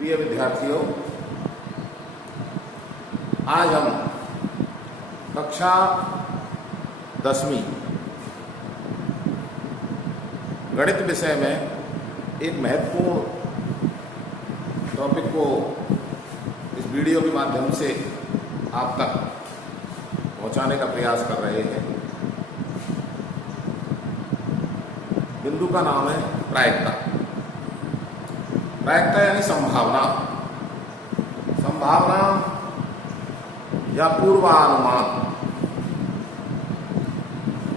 प्रिय विद्यार्थियों, आज हम कक्षा 10वीं गणित विषय में एक महत्वपूर्ण टॉपिक को इस वीडियो के माध्यम से आप तक पहुंचाने का प्रयास कर रहे हैं। बिंदु का नाम है प्रायिकता। प्रायिकता यानी संभावना, संभावना या पूर्वानुमान।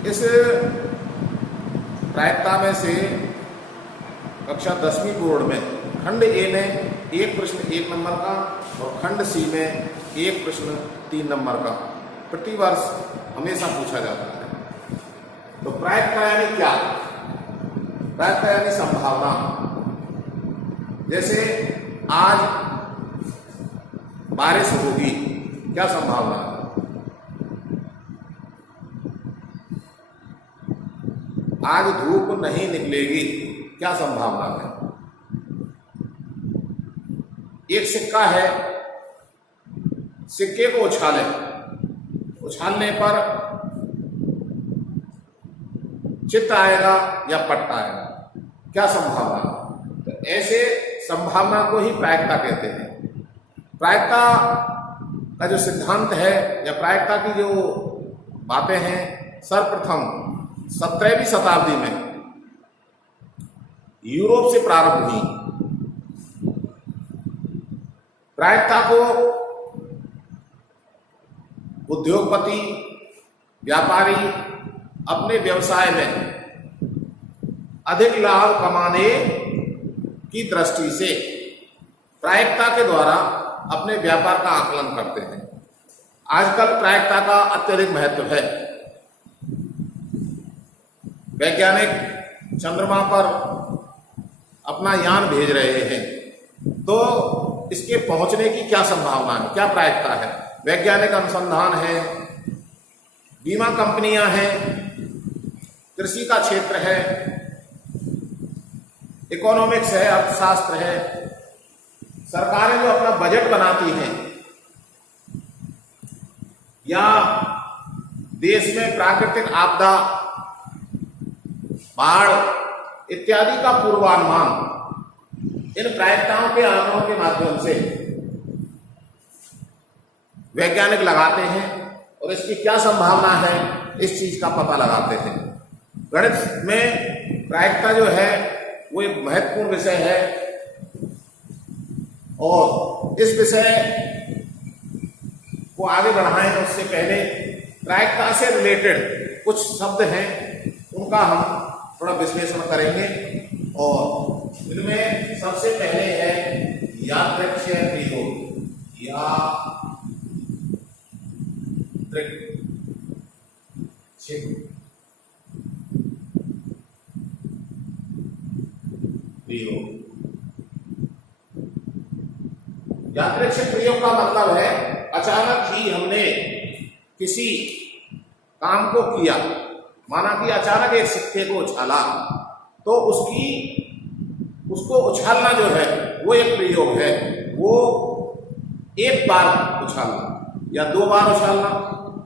इस प्रायिकता में से कक्षा 10वीं बोर्ड में खंड ए में एक प्रश्न 1 नंबर का और खंड सी में एक प्रश्न 3 नंबर का प्रतिवर्ष हमेशा पूछा जाता है। तो प्रायिकता यानी क्या? प्रायिकता यानी संभावना। जैसे आज बारिश होगी, क्या संभावना है? आज धूप नहीं निकलेगी, क्या संभावना है? एक सिक्का है, सिक्के को उछालने पर चित्त आएगा या पट्ट आएगा, क्या संभावना है? तो ऐसे संभावना को ही प्रायिकता कहते हैं। प्रायिकता का जो सिद्धांत है या प्रायिकता की जो बातें हैं, सर्वप्रथम 17वीं शताब्दी में यूरोप से प्रारंभ हुई। प्रायिकता को उद्योगपति, व्यापारी अपने व्यवसाय में अधिक लाभ कमाने की दृष्टि से प्रायिकता के द्वारा अपने व्यापार का आकलन करते हैं। आजकल प्रायिकता का अत्यधिक महत्व है। वैज्ञानिक चंद्रमा पर अपना यान भेज रहे हैं, तो इसके पहुंचने की क्या संभावना है, क्या प्रायिकता है? वैज्ञानिक अनुसंधान है, बीमा कंपनियां हैं, कृषि का क्षेत्र है, इकोनॉमिक्स है, अर्थशास्त्र है। सरकारें जो अपना बजट बनाती हैं या देश में प्राकृतिक आपदा, बाढ़ इत्यादि का पूर्वानुमान इन प्रायिकताओं के आंकड़ों के माध्यम से वैज्ञानिक लगाते हैं और इसकी क्या संभावना है, इस चीज का पता लगाते हैं। गणित में प्रायिकता जो है वो एक महत्वपूर्ण विषय है और इस विषय को आगे बढ़ाएं उससे पहले प्रायिकता से रिलेटेड कुछ शब्द हैं, उनका हम थोड़ा विश्लेषण करेंगे। और इनमें सबसे पहले है यादृच्छिक प्रयोग या यादृच्छिक प्रयोग का मतलब है अचानक ही हमने किसी काम को किया। माना कि अचानक एक सिक्के को उछाला, तो उसको उछालना जो है वो एक प्रयोग है। वो एक बार उछालना या 2 बार उछालना,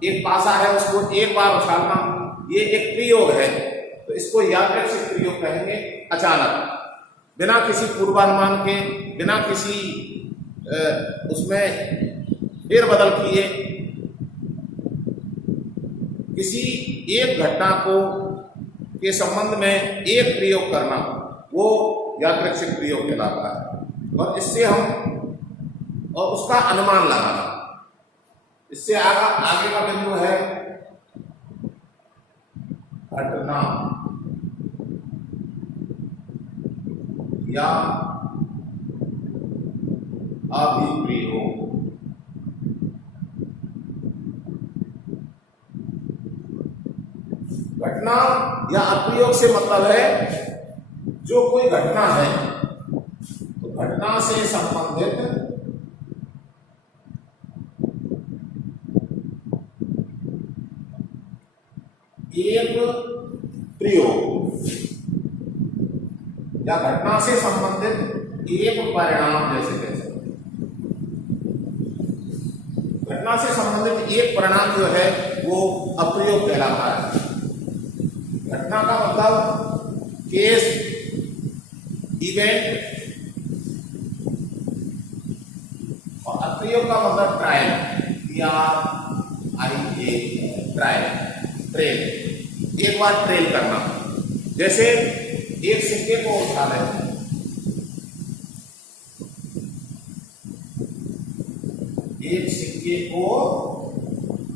एक पासा है उसको एक बार उछालना, ये एक प्रयोग है। तो इसको यादृच्छिक प्रयोग कहेंगे। अचानक, बिना किसी पूर्वानुमान के, बिना किसी उसमें फेरबदल किए किसी एक घटना को के संबंध में एक प्रयोग करना, वो यादृच्छिक प्रयोग कहलाता है। और इससे हम और उसका अनुमान लगाना। इससे आगे का बिंदु है घटना या अभिप्रयोग। घटना या अप्रयोग से मतलब है जो कोई घटना है, तो घटना से संबंधित एक प्रयोग या घटना से संबंधित एक परिणाम जैसे घटना से संबंधित एक परिणाम जो है वो अप्रयोग कहलाता है। घटना का मतलब केस, इवेंट, और अप्रयोग का मतलब ट्रायल, ट्रायल, ट्रेल, एक बार ट्रेल करना। जैसे एक सिक्के को उठा लें, एक सिक्के को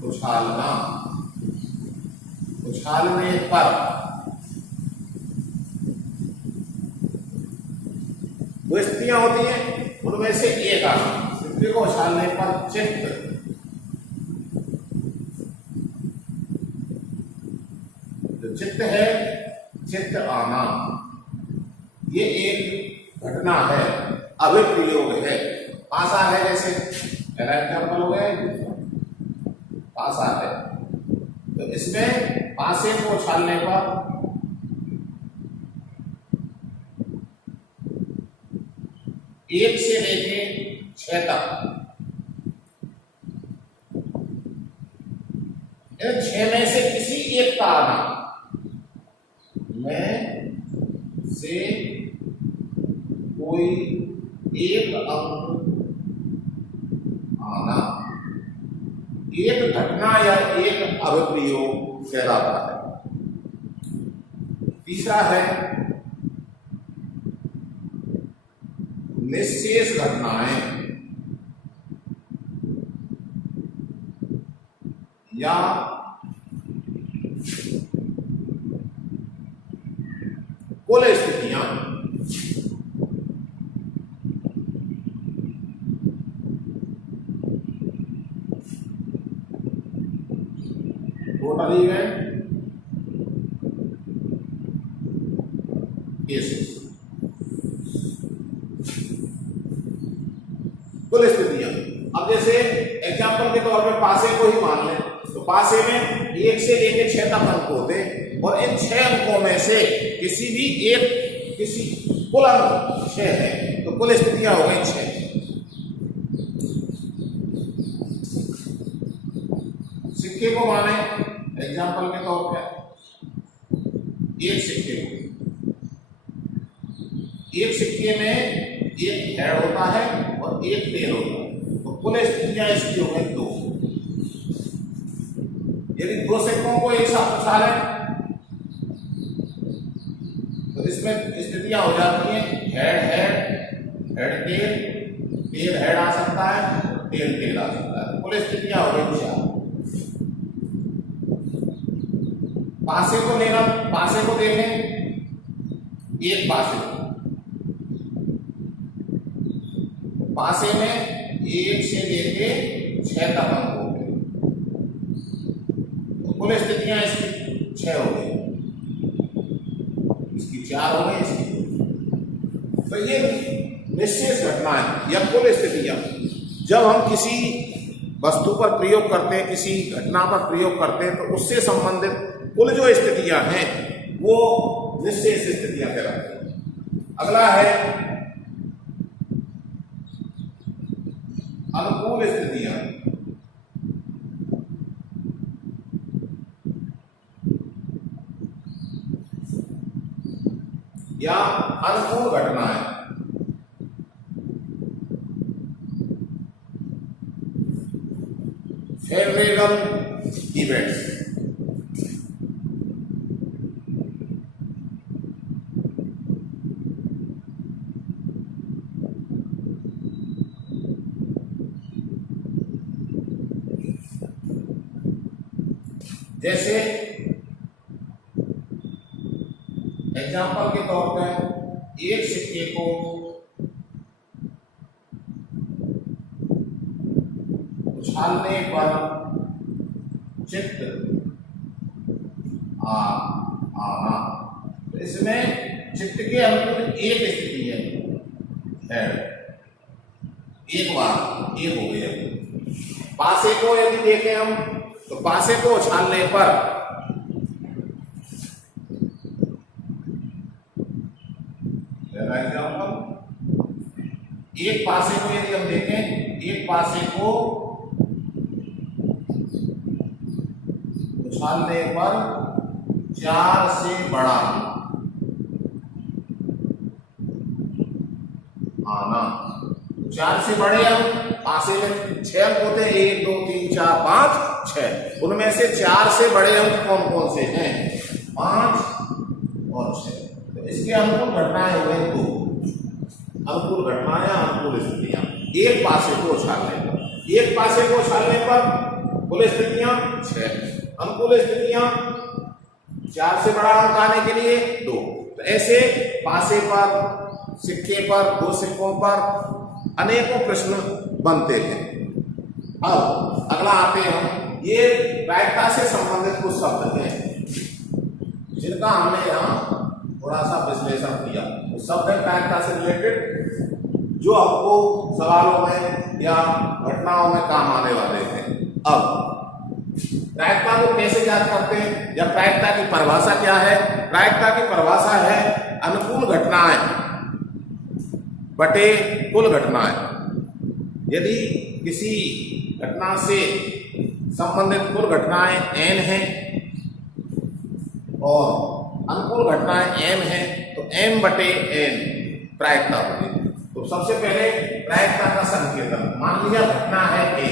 उछालना, उछालने पर दो स्थितियां होती हैं, उनमें से एक आना। सिक्के को उछालने पर चित्त, जो चित्त है, चित्त आना, ये एक घटना है, अभिप्रयोग है। पासा है, जैसे पहला एग्जाम्पल हो गया, पासा है, तो इसमें पासे को उछालने पर एक से लेके 6 तक, 6 में से किसी एक का आना, में से कोई एक अंक आना, एक घटना या एक अभिप्रयोग कहलाता है। तीसरा है निश्शेष घटनाएं या कुल स्थितियां। टोटल इवेंट केसेस, कुल स्थितियां। अब जैसे एग्जाम्पल के तौर पे पासे को ही मान लें, तो पासे में 1 से लेकर 6 तक अंक होते हैं, और इन 6 अंकों में से किसी भी एक, किसी कुल अंक 6 है, तो कुल स्थितियां हो गई 6। सिक्के को माने एग्जाम्पल के तौर पे, एक सिक्के को, एक सिक्के में एक हेड होता है और एक टेल होता है, तो कुल स्थितियां इसकी हो गई 2। यदि 2 सिक्कों को एक साथ उछालें तो इसमें स्थितियां हो जाती हैं head head, head tail, tail head आ सकता है, टेल टेल आ सकता है, कुल स्थितियां हो गई 4। पासे को लेना, पासे को देखें, एक पासे, पासे में 1 से लेके 6 तक अंक हो गए, तो कुल स्थितियां इसकी 6 हो गई, इसकी 4 हो गई, इसकी। तो ये निश्शेष घटनाएं या कुल स्थितियां जब हम किसी वस्तु पर प्रयोग करते हैं, किसी घटना पर प्रयोग करते हैं, तो उससे संबंधित कुल जो स्थितियां हैं वो निश्शेष स्थितियां कहलाती हैं। अगला है अनुकूल स्थितियां या अनुकूल घटनाएं। फेवरेबल इवेंट्स, जैसे एग्जाम्पल के तौर पर एक सिक्के को उछालने पर चित्त आना, तो इसमें चित्त के अनुकूल एक स्थिति है, एक बार एक हो गया। पासे को यदि देखें हम, तो पासे को उछालने पर एग्जाम्पल, एक पासे को यदि हम देखें, एक पासे को उछालने पर 4 से बड़ा आना। 4 से बड़े अंक पासे में 6 अंक होते हैं, 1 2 3 4 5 6। उनमें से 4 से बड़े अंक कौन कौन से हैं? 5 और 6। तो इसके अनुकूल घटनाएं हुए 2। अनुकूल घटनाएं, अनुकूल स्थितियां। एक पासे को उछालने पर, एक पासे को उछालने पर कुल स्थितियां 6, अनुकूल स्थितियां 4 से बड़ा अंक आने के लिए 2। तो ऐसे पासे पर, सिक्के पर, 2 सिक्कों पर अनेकों प्रश्न बनते हैं। अब अगला आते हैं हम, ये प्रायिकता से संबंधित कुछ शब्द हैं जिनका हमने यहाँ थोड़ा सा विश्लेषण किया। तो शब्द है प्रायिकता से रिलेटेड, जो आपको सवालों में या घटनाओं में काम आने वाले हैं। अब प्रायिकता को कैसे याद करते हैं, या प्रायिकता की परिभाषा क्या है? प्रायिकता की परिभाषा है अनुकूल घटनाएं बटे कुल घटनाएं। यदि किसी घटना से संबंधित कुल घटनाएं n हैं और अनुकूल घटनाएं m हैं, तो m बटे n प्रायिकता होगी। तो सबसे पहले प्रायिकता का संकेतन, मान लिया घटना है A,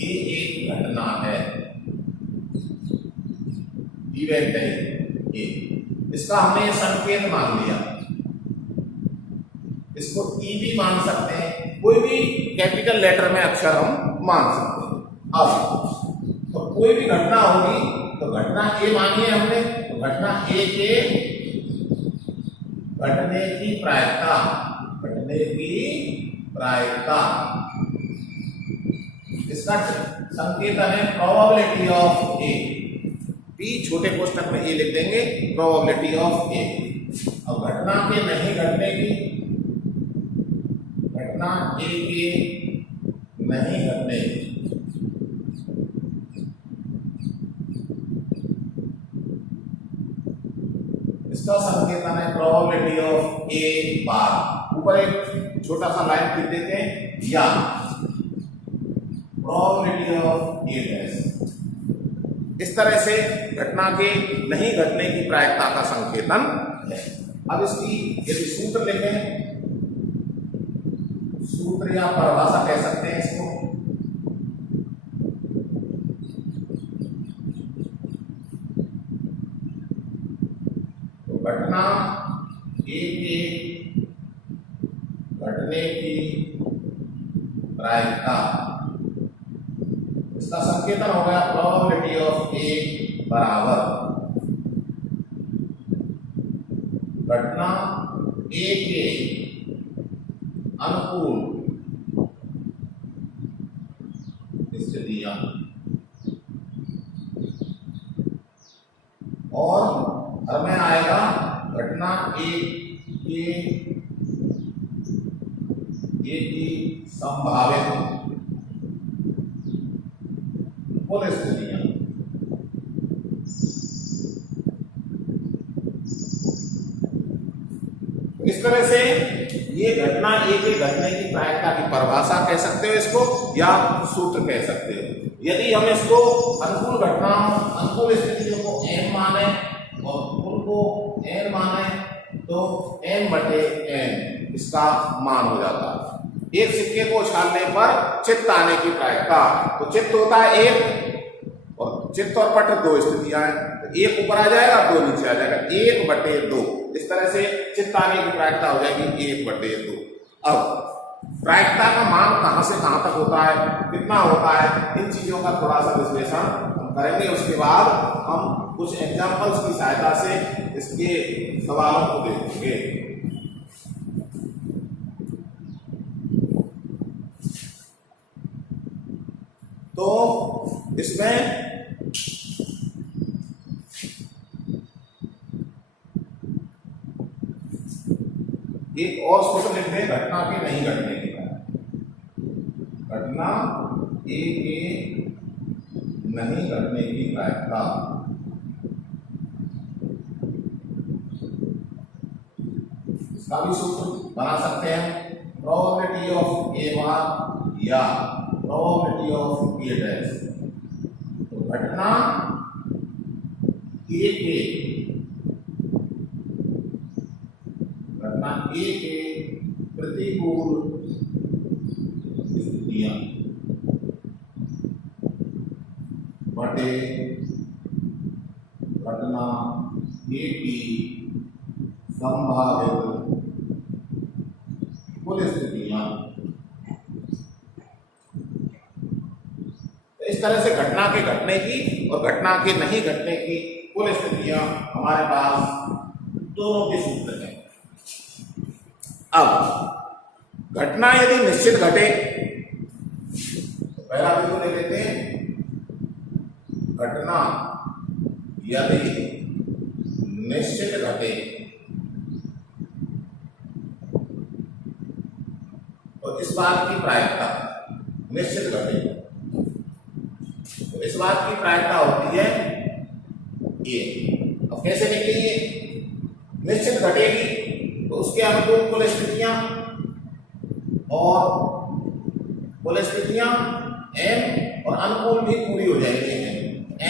एक घटना है, इवेंट है A, इसका हमने संकेत मान लिया। इसको ई भी मान सकते हैं, कोई भी कैपिटल लेटर में अक्षर हम मान सकते हैं। अब तो कोई भी घटना होगी, तो घटना ए मानी है हमने, तो घटना ए के घटने की प्रायिकता, घटने की प्रायिकता, इसका संकेतन है प्रोबेबिलिटी ऑफ ए। पी छोटे कोष्ठक में ए लिख देंगे, प्रोबेबिलिटी ऑफ ए। अब घटना के नहीं घटने की, घटना ए के नहीं घटने, इसका संकेतन है प्रोबेबिलिटी ऑफ ए बार। ऊपर एक छोटा सा लाइन लिख देते हैं, या प्रोबेबिलिटी ऑफ ए डैश। इस तरह से घटना के नहीं घटने की प्रायिकता का संकेतन है। अब इसकी यदि सूत्र लिखें, सूत्र या परिभाषा कह सकते हैं इसको, तो घटना ए के घटने की प्रायिकता, इसका संकेतन हो गया प्रोबेबिलिटी ऑफ ए बराबर घटना ए के अनुकूल स्थितियां, और हमें आएगा घटना ए की संभावित कुल स्थितियां। इस तरह से ये घटना ए के घटने की प्रायिकता की परिभाषा कह सकते हो इसको, या सूत्र कह सकते हो। यदि हम इसको अनुकूल घटनाओं, अनुकूल स्थितियों को n माने और कुल को n माने, तो m बटे n इसका मान हो जाता है। एक सिक्के को उछालने पर चित्त आने की प्रायिकता, तो चित्त होता है 1, और चित्त और पट 2 स्थितियां हैं, तो 1 ऊपर आ जाएगा, 2 नीचे आ जाएगा, 1 बटे 2। इस तरह से चित्त आने की प्रायिकता हो जाएगी 1 बटे 2। अब प्रायिकता का मान कहां से कहां तक होता है, कितना होता है, इन चीजों का थोड़ा सा विश्लेषण हम करेंगे। उसके बाद हम कुछ एग्जांपल्स की सहायता से इसके सवालों को देखेंगे। तो इसमें एक और सूत्र लिख दें, घटना के नहीं घटने की बात। घटना ए के नहीं घटने की प्रायिकता, इसका भी सूत्र बना सकते हैं, प्रोबेबिलिटी ऑफ ए बार या प्रोबेबिलिटी ऑफ ए डैश। तो घटना ए के घटना ए के प्रतिकूल स्थितियां बटे घटना ए की संभावित कुल स्थितियां। इस तरह से घटना के घटने की और घटना के नहीं घटने की कुल स्थितियां हमारे पास दोनों के सूत्र हैं। अब घटना यदि निश्चित घटे तो पहला बिंदु ले लेते हैं, घटना यदि निश्चित घटे तो इस बात की प्रायिकता निश्चित घटे तो इस बात की प्रायिकता होती है ये। अब कैसे निकलेगी? निश्चित घटेगी तो उसके अनुकूल कुल स्थितियां और कुल स्थितियां m और अनुकूल भी पूरी हो जाएगी।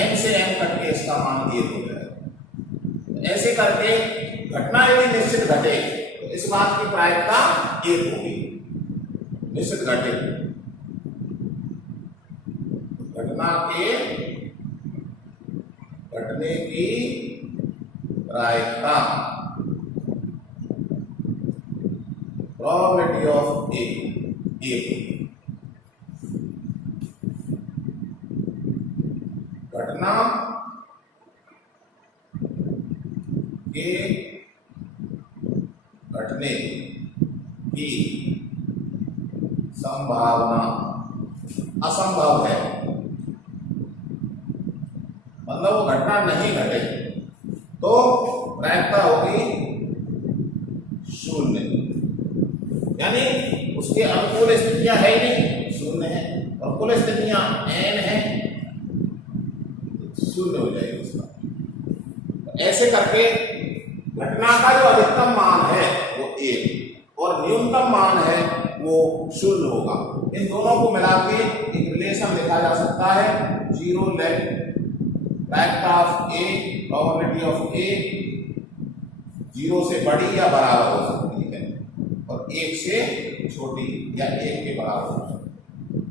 m से m कट के इसका मान 1 हो जाएगा। ऐसे करके घटना यदि निश्चित घटे तो इस बात की प्रायिकता 1 होगी। निश्चित घटे घटना के घटने की प्रायिकता प्रोबेबिलिटी ऑफ ए घटना के घटने की संभावना असंभव है, मतलब वो घटना नहीं घटे तो प्रायिकता होगी 0, यानी उसके अनुकूल स्थितियां है ही नहीं, 0 है, और कुल स्थितियां n है, 0 हो जाएगी उसका। ऐसे करके घटना का जो अधिकतम मान है वो 1 और न्यूनतम मान है वो 0 होगा। इन दोनों को मिला के एक रिलेशन लिखा जा सकता है, 0 लेट प्रायिकता ऑफ ए प्रोबेबिलिटी ऑफ ए 0 से बड़ी या बराबर हो सकती है और 1 से छोटी या 1 के बराबर हो सकती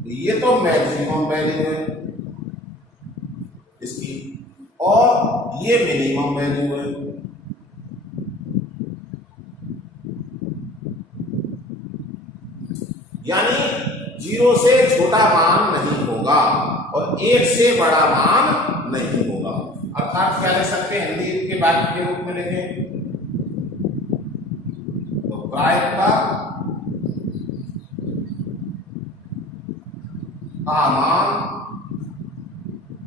है। ये तो मैक्सिमम वैल्यू है इसकी और ये मिनिमम वैल्यू है। यानी 0 से छोटा मान नहीं होगा और 1 से बड़ा मान नहीं होगा। अर्थात क्या लिख सकते हैं, हिंदी के वाक्य के रूप में लिखें तो प्रायिकता का मान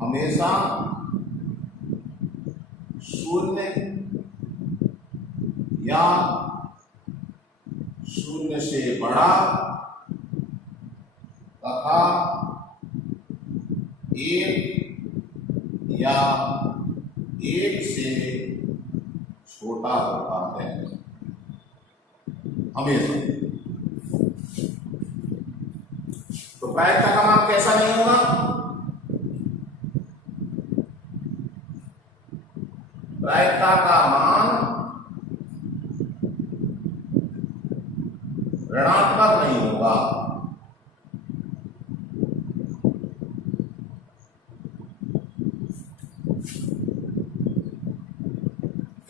हमेशा 0 या 0 से बड़ा तथा 1 या 1 से छोटा होता है हमेशा। तो प्रायिकता का मान कैसा नहीं होगा? प्रायिकता का मान ऋणात्मक नहीं होगा।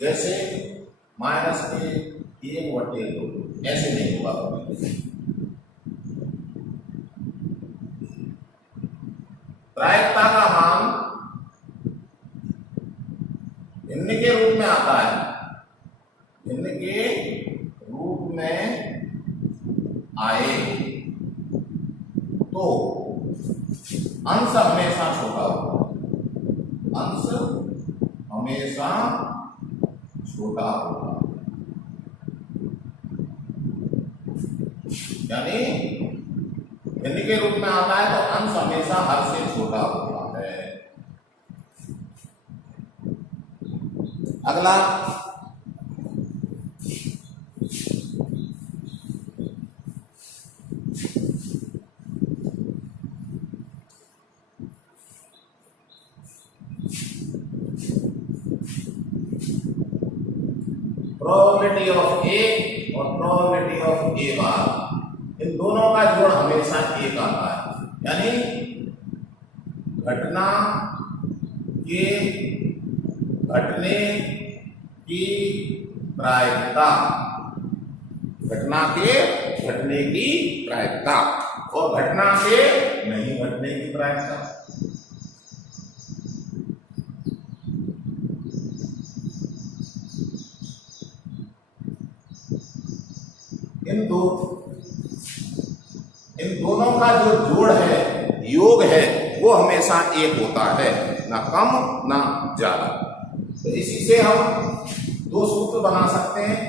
जैसे -1/2 ऐसे नहीं होगा। प्रायिकता का मान भिन्न के रूप में आता है, भिन्न के रूप में आए तो अंश हमेशा छोटा होगा, अंश हमेशा छोटा होगा। यानी भिन्न के रूप में आता है तो अंश हमेशा हर से छोटा होता है। अगला प्रोबेबिलिटी ऑफ ए बार, इन दोनों का जोड़ हमेशा एक आता है। यानी घटना के घटने की प्रायिकता, घटना के घटने की प्रायिकता और घटना के नहीं घटने की प्रायिकता। इन दोनों का जो जोड़ है, योग है, वो हमेशा एक होता है, ना कम ना ज्यादा। तो इसी से हम दो सूत्र बना सकते हैं।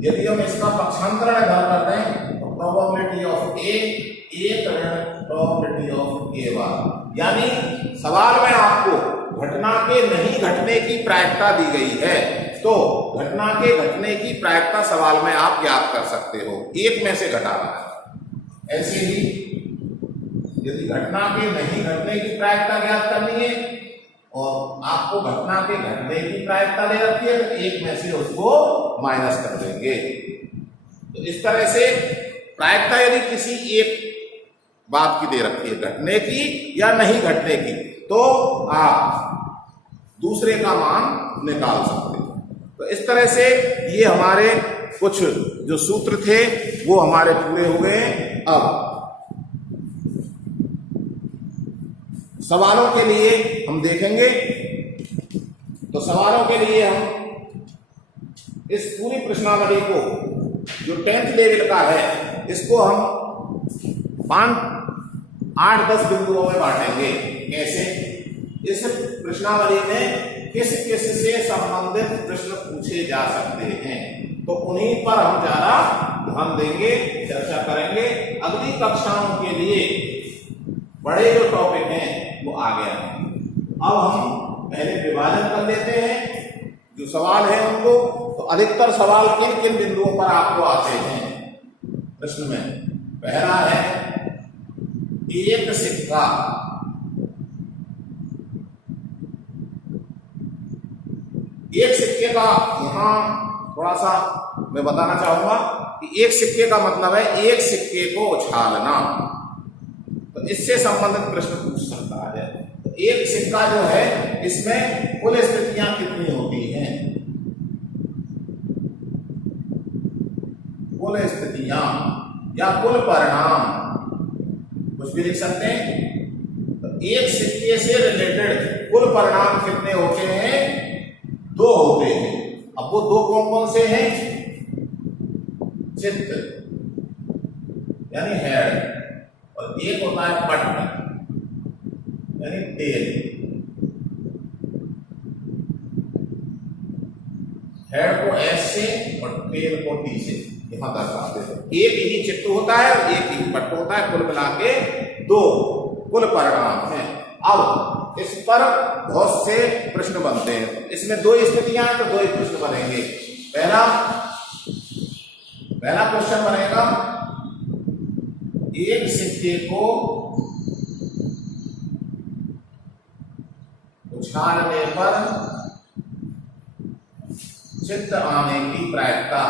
यदि हम इसका पक्षांतरण कर दें तो प्रोबेबिलिटी ऑफ ए एक प्रोबेबिलिटी ऑफ ए बार, यानी सवाल में आपको घटना के नहीं घटने की प्रायिकता दी गई है, तो घटना के घटने की प्रायिकता सवाल में आप ज्ञात कर सकते हो, एक में से घटा रहा है। ऐसे ही यदि घटना के नहीं घटने की प्रायिकता ज्ञात करनी है और आपको घटना के घटने की प्रायिकता दे रखी है, तो एक में से उसको माइनस कर देंगे। तो इस तरह से प्रायिकता यदि किसी एक बात की दे रखी है, घटने की या नहीं घटने की, तो आप दूसरे का मान निकाल सकते हैं। तो इस तरह से ये हमारे कुछ जो सूत्र थे वो हमारे पूरे हो गए। अब सवालों के लिए हम देखेंगे। तो सवालों के लिए हम इस पूरी प्रश्नावली को जो 10th लेवल का है, इसको हम 8-10 बिंदुओं में बांटेंगे। कैसे? इस प्रश्नावली में किस किस से संबंधित प्रश्न पूछे जा सकते हैं, तो उन्हीं पर हम ज्यादा ध्यान देंगे, चर्चा करेंगे। अगली कक्षाओं के लिए बड़े जो टॉपिक हैं वो आगे आएंगे। अब हम पहले विभाजन कर लेते हैं जो सवाल है उनको। तो अधिकतर सवाल किन किन बिंदुओं पर आपको आते हैं प्रश्न में? पहला है एक सिक्का, एक सिक्के का यहां थोड़ा सा मैं बताना चाहूंगा कि एक सिक्के का मतलब है एक सिक्के को उछालना। तो इससे संबंधित प्रश्न पूछ सकता है। तो एक सिक्का जो है इसमें कुल स्थितियां कितनी होती हैं? कुल स्थितियां या कुल परिणाम कुछ भी लिख सकते हैं। तो एक सिक्के से रिलेटेड कुल परिणाम कितने होते हैं? 2 होते हैं। अब वो 2 कौन कौन से हैं? चित्त यानी हेड, और एक होता है पट यानी टेल। हेड को एस से और टेल को टी से यहां दर्शाते हैं। एक ही चित्त होता है और एक ही पट होता है। कुल मिला के 2 कुल परिणाम हैं। अब इस पर बहुत से प्रश्न बनते हैं। इसमें 2 स्थितियां हैं तो 2 ही प्रश्न बनेंगे। पहला क्वेश्चन बनेगा एक सिक्के को उछालने पर चित्त आने की प्रायिकता।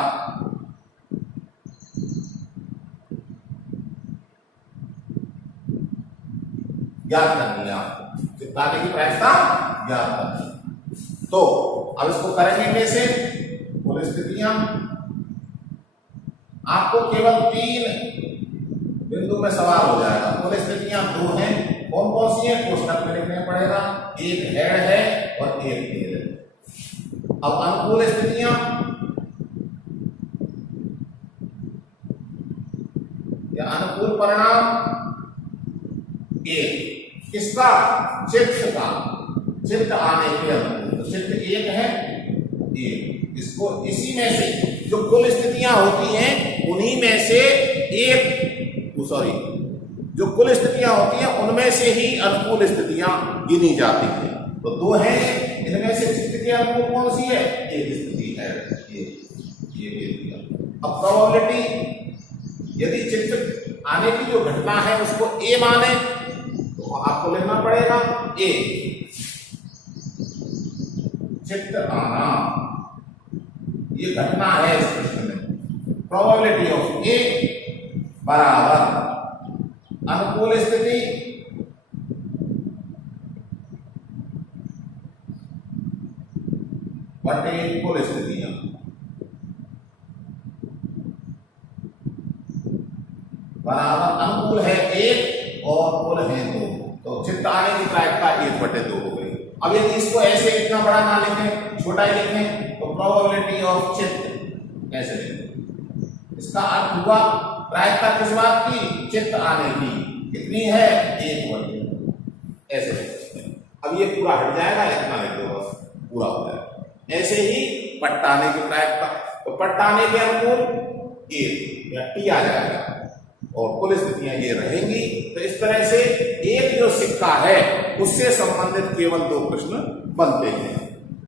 याद करनी है आपको, चित्त आने की प्रायिकता याद करनी। तो अब इसको करेंगे कैसे? कुल स्थितियां आपको केवल 3 बिंदु में सवाल हो जाएगा। कुल स्थितियां 2 हैं। कौन कौन सी है? कोष्ठक में लिखना पड़ेगा। एक हेड है और एक टेल है। अब अनुकूल स्थितियां या अनुकूल परिणाम एक किसका? चित्त का। चित्त आने के अनुकूल। तो चित्त एक है, एक। इसको इसी में से जो कुल स्थितियां होती हैं उन्हीं में से जो कुल स्थितियां होती हैं उनमें से ही अनुकूल स्थितियां गिनी जाती हैं। तो 2 हैं, इनमें से चित्त के अनुकूल कौन सी है? एक स्थिति है, ये। अब प्रोबेबिलिटी, यदि चित्त आने की जो घटना है उसको ए माने तो आपको लिखना पड़ेगा ए चित्त आना, ये घटना है इस प्रश्न में। प्रोबेबिलिटी ऑफ ए बराबर अनुकूल स्थिति प्रतिकूल स्थितियां। बराबर अनुकूल है 1 और कुल है 2, तो चित्त आने की प्रायिकता 1/2 हो गई। अब यदि इसको ऐसे इतना बड़ा ना लिखें, छोटा ही लिखें, तो प्रोबेबिलिटी ऑफ चित्त ऐसे लिखें। इसका अर्थ हुआ प्रायिकता किस बात की? चित्त आने की। कितनी है? 1/2 ऐसे लिख। अब ये पूरा हट जाएगा, इतना लिख दो बस, पूरा हो जाएगा। ऐसे ही पट्टाने की प्रायिकता, तो पट्टाने के अनुकूल 1 या टी आ जाएगा और कुल स्थितियां ये रहेंगी। तो इस तरह से एक जो सिक्का है उससे संबंधित केवल 2 प्रश्न बनते हैं।